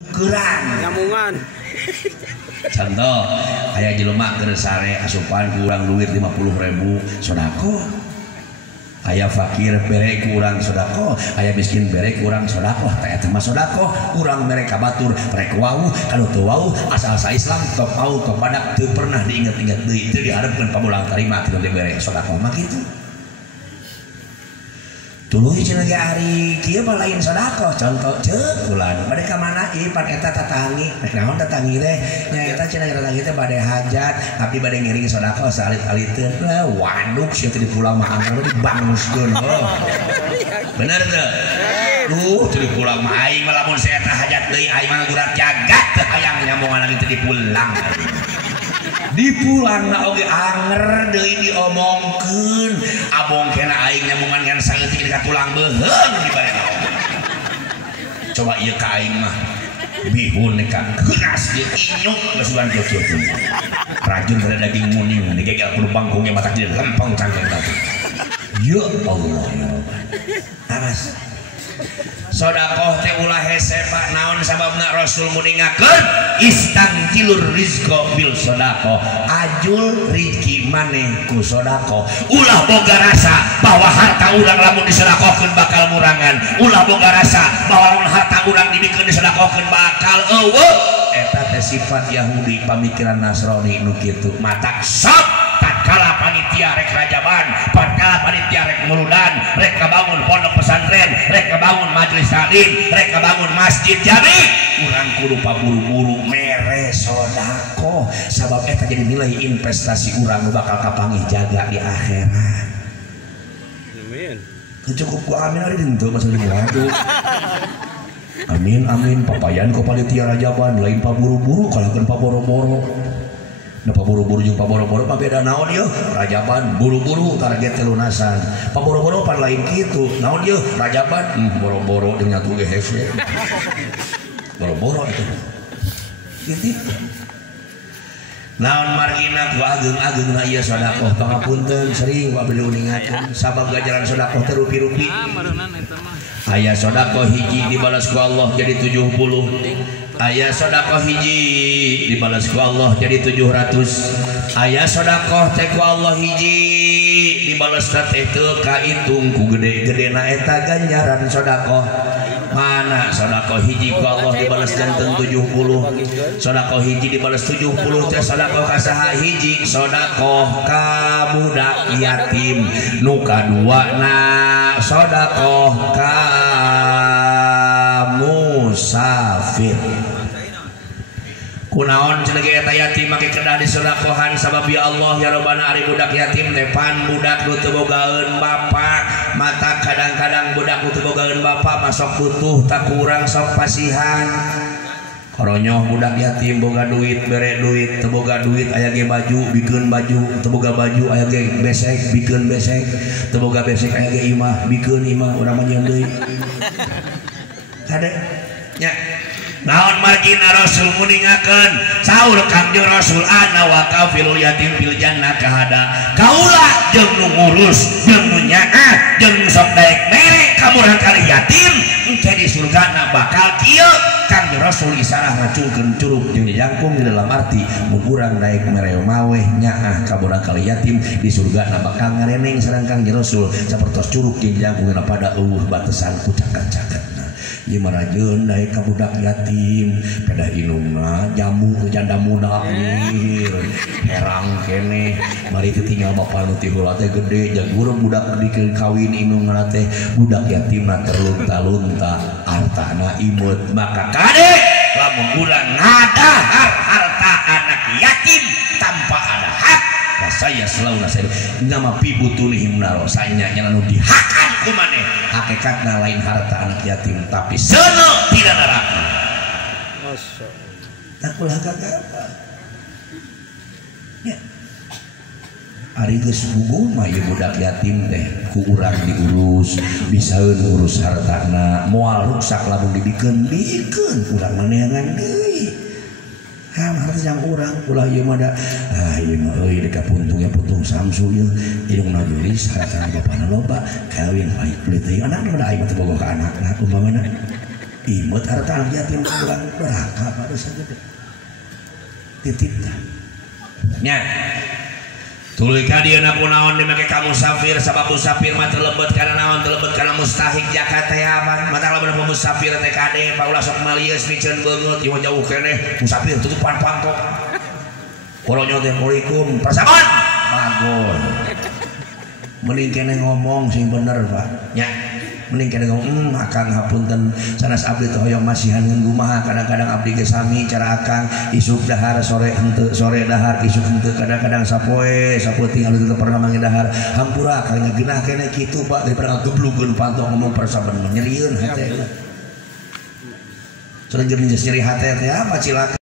kurang nyamungan contoh aya jelema keur sare asupan kurang duit 50.000 sodako, aya fakir bere kurang sodako, aya miskin bere kurang sodako, teh mah sodako kurang mereka batur rek wau kalau teu wau asal sa Islam tok wau tok badak teu pernah diinget-inget deui itu diharapkeun pamulang tarima tina bere sodako mah kitu. Tuluy cenah ge ari kieu mah lain sodako contoh ceuk bulan bade ka mana ieu pan eta tatangi rek naon tatangi teh nya eta cenah tatangi teh bade hajat abdi bade ngiring sodako salit-aliteun waduk sia teh di pulau mah anggar dibanguskeun bener teu teu di pulau mah aing mah lamun saya teh hajat deui aing mah gurat jagat teu hayang nyamongan lagi teh dipulang dipulangna oge anger deui diomongkeun abong kena aing nyamungan ngan saeutik di katulang beuheung di barena coba ieu ka aing mah bihun ka geunas ieu inyuk geus ban kieu rajin kada daging muning digegel kudu bangkung ge mata di lempeng cangkeng tadi ya Allah ya Rabb awas sodakoh teh ulah hese pak naon sababna Rasul muningakeun istanjilur rizqo bil sodakoh ajul rezeki maneh ku sodakoh ulah boga rasa bahwa harta urang lamun disodakohkeun bakal murangan ulah boga rasa bahwa lamun harta urang dibikeun disodakohkeun bakal eueuh eta teh sifat Yahudi pamikiran Nasrani nu kitu matak sok tatkala panitia rek rajaban tatkala panitia rek muludan rek kabangun pondok pesantren rek kabangun majelis taklim rek kabangun masjid jami urang kudu paburu-buru mere sodako sabab eta jadi nilai investasi urang nu bakal kapanggih jaga di akhirat amin cukup ku amin ari henteu masalah waduh amin amin papayan ku panitia rajaban lain paburu-buru kalakeun paboro-boro nah paburu-buru jeung paboro-boro mah beda naon ieu rajaban buru-buru target lunasan paboro-boro pan lain kitu naon ieu rajaban boro-boro jeung nyatu ge hese boro-boro itu kitu naon margina ku ageung-ageungna ieu sedekah pangapunten sering abdi uningakeun sabab ganjaran sedekah teh rupi-rupi aya sedekah hiji dibalas ku Allah jadi 70 aya sedekah hiji dibalas ku Allah jadi 700 aya sedekah teh ku Allah hiji dibalas teh teu kahitung ku gede-gedena eta ganjaran sedekah mana sedekah hiji ku Allah dibalas janten 70 sedekah hiji dibalas 70 teh sedekah ka saha hiji sedekah ka budak yatim nu kaduana sedekah ka musafir kunaon cenah ge eta yatim make kedah disedekahan sabab ya Allah ya Rabbana ari budak yatim teh pan budak nu teu bogaeun bapa mata kadang-kadang budak nu teu bogaeun bapa masok butuh tak kurang sok pasihan karonyoh budak yatim boga duit bere duit teu boga duit aya ge baju bikeun baju teu boga baju aya ge besek bikeun besek teu boga besek aya ge imah bikeun imah urang mah nyieun deui kade nya naon margina Rasul muningakeun saur Kangjeng Rasul ana wa kafilul yatim fil jannah kahada kaula jeung nu ngurus jeung nu nyaah jeung sok daek mere kamurang kali yatim engke di surgana bakal kieu Kangjeng Rasul isarah ngacungkeun curug jeung dijangkung di dalam arti mun urang daek mere maweh nyaah kamurang kali yatim di surgana bakal ngareneng sareng Kangjeng Rasul sapertos curug jeung dijangkungna pada eueuh batesan ku caket-caket ieu marajeun daek ka budak yatim pedah inungna jamu janda muda herang kene mari teu tinggal bapa nu ti heula teh gede jeung urang budak dikeun kawin inungna teh budak yatimna terlunta-lunta hartana imut maka kade lamun urang ngadahar harta anak yatim tanpa ada hak saya selalu nasihat nama pibutulihim naro saya nyana dihakan ku maneh hakikatna lain harta anak yatim tapi seuneut tidak neraka tak ulah kagapa ya ari geus bugung mah ieu budak yatim teh ku urang diurus bisaeun urus hartana moal ruksak lamun dibikeun urang maneangan deui harta jang urang ulah ieu mah da ieu mah euy deka puntungnya puntung samsu ieu hidungna julis harta bapana loba kawin baik kulit teh anakna da aing teh bogoh ka anakna umpamana imut harta yatim kurang beraka pada saja titipna nya tuluy ka dieu na kunaon dimake ka musafir sabab musafir mah teu lebet kana naon teu lebet kana mustahik jakat teh apa mata lamun musafir teh kade paulah sok malieus miceun beungeut ieu jauh keneh musafir tutupan pangkok kolonyo teh assalamualaikum prasaban bagon mending keneh ngomong sing bener Pak nya mending kena ngomong akang hapunten sanes abdi teh hoyong masihan ngeun kumaha kadang-kadang abdi ge sami cara akang isuk dahar sore henteu sore dahar isuk henteu kadang-kadang sapoe tinggal teu pernah mangge dahar hampura akang geunah keneh kitu Pak daripada geblugeun pantok ngomong persaben nyerieun hate. Soalnya nyeri hate teh apa cilaka